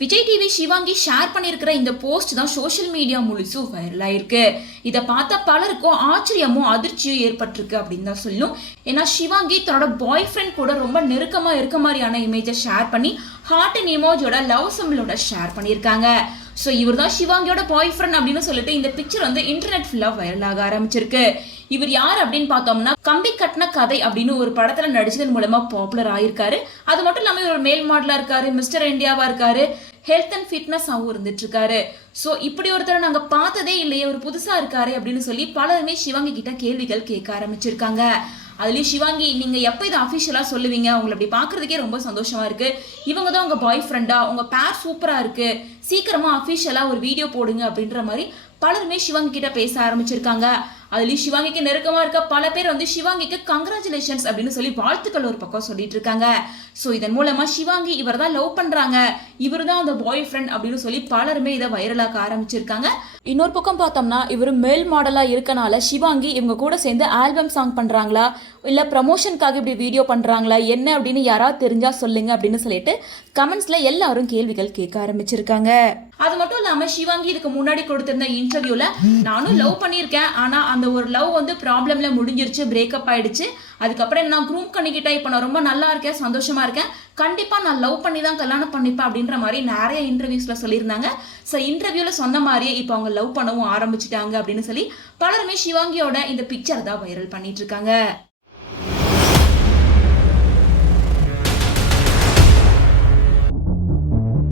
Vijay TV Shivangi share பண்ணியிருக்கிற இந்த post தான் சோஷியல் மீடியா முழுசும் வைரல் ஆயிருக்கு. இதை பார்த்த பலருக்கும் ஆச்சரியமும் அதிர்ச்சியும் ஏற்பட்டிருக்கு அப்படின்னு தான் சொல்லணும். ஏன்னா சிவாங்கி தன்னோட பாய் ஃப்ரெண்ட் கூட ரொம்ப நெருக்கமா இருக்க மாதிரியான இமேஜை ஷேர் பண்ணி ஹார்ட் அண்ட் இமோஜோட லவ் சிம்பிளோட ஷேர் பண்ணியிருக்காங்க. ஸோ இவர் தான் சிவாங்கியோட பாய் ஃப்ரெண்ட் அப்படின்னு சொல்லிட்டு இந்த பிக்சர் வந்து இன்டர்நெட் ஃபுல்லா வைரல் ஆக ஆரம்பிச்சிருக்கு. இவர் யார் அப்படின்னு பார்த்தோம்னா கம்பி கட்டின கதை அப்படின்னு ஒரு படத்துல நடிச்சதன் மூலமா பாப்புலர் ஆயிருக்காரு. அது மட்டும் இல்லாம இவர் மேல் மாடலா இருக்காரு, மிஸ்டர் இந்தியாவா இருக்காரு, ஹெல்த் அண்ட் ஃபிட்னஸ் ஆகவும் இருந்துட்டு இருக்காரு. ஸோ இப்படி ஒருத்தரை நாங்க பார்த்ததே இல்லையே, ஒரு புதுசா இருக்காரு அப்படின்னு சொல்லி பலருமே சிவாங்கி கிட்ட கேள்விகள் கேட்க ஆரம்பிச்சிருக்காங்க. அதுலயும் சிவாங்கி, நீங்க எப்ப இதை அபிஷியலா சொல்லுவீங்க? உங்களை அப்படி பாக்குறதுக்கே ரொம்ப சந்தோஷமா இருக்கு. இவங்க தான் உங்க பாய் ஃப்ரெண்டா, உங்க பேர் சூப்பரா இருக்கு, சீக்கிரமா அபிஷியலா ஒரு வீடியோ போடுங்க அப்படின்ற மாதிரி பலருமே சிவாங்கி கிட்ட பேச ஆரம்பிச்சிருக்காங்க. அதுலயும் சிவாங்கிக்கு நெருக்கமா இருக்க பல பேர் வந்து சிவாங்கிக்கு கங்க்ராச்சுலேஷன்ஸ் அப்படின்னு சொல்லி வாழ்த்துக்கள் ஒரு பக்கம் சொல்லிட்டு இருக்காங்க. ஸோ இதன் மூலமா சிவாங்கி இவர் தான் லவ் பண்றாங்க, இவர் தான் அந்த பாய் ஃப்ரெண்ட் அப்படின்னு சொல்லி பலருமே இதை வைரலாக்க ஆரம்பிச்சிருக்காங்க. இன்னொரு பக்கம் பார்த்தோம்னா இவர் மேல் மாடலா இருக்கனால சிவாங்கி இவங்க கூட சேர்ந்து ஆல்பம் சாங் பண்றாங்களா இல்ல ப்ரமோஷனுக்காக இப்படி வீடியோ பண்றாங்களா என்ன அப்படின்னு யாராவது தெரிஞ்சா சொல்லுங்க அப்படின்னு சொல்லிட்டு கமெண்ட்ஸ்ல எல்லாரும் கேள்விகள் கேட்க ஆரம்பிச்சிருக்காங்க. அது மட்டும் இல்லாம சிவாங்கி இதுக்கு முன்னாடி கொடுத்திருந்த இன்டர்வியூல நானும் லவ் பண்ணியிருக்கேன், ஆனா அந்த ஒரு லவ் வந்து ப்ராப்ளம்ல முடிஞ்சிருச்சு, பிரேக்கப் ஆயிடுச்சு, அதுக்கப்புறம் நான் க்ரூம் பண்ணிக்கிட்டேன், இப்போ நான் ரொம்ப நல்லா இருக்கேன், சந்தோஷமா இருக்கேன், கண்டிப்பா நான் லவ் பண்ணி தான் கல்யாணம் பண்ணிப்பேன் அப்படின்ற மாதிரி நிறைய இன்டர்வியூஸ்ல சொல்லியிருந்தாங்க. ஸோ இன்டர்வியூல சொன்ன மாதிரியே இப்போ அவங்க லவ் பண்ணவும் ஆரம்பிச்சுட்டாங்க அப்படின்னு சொல்லி பலருமே சிவாங்கியோட இந்த பிக்சர் தான் வைரல் பண்ணிட்டு இருக்காங்க.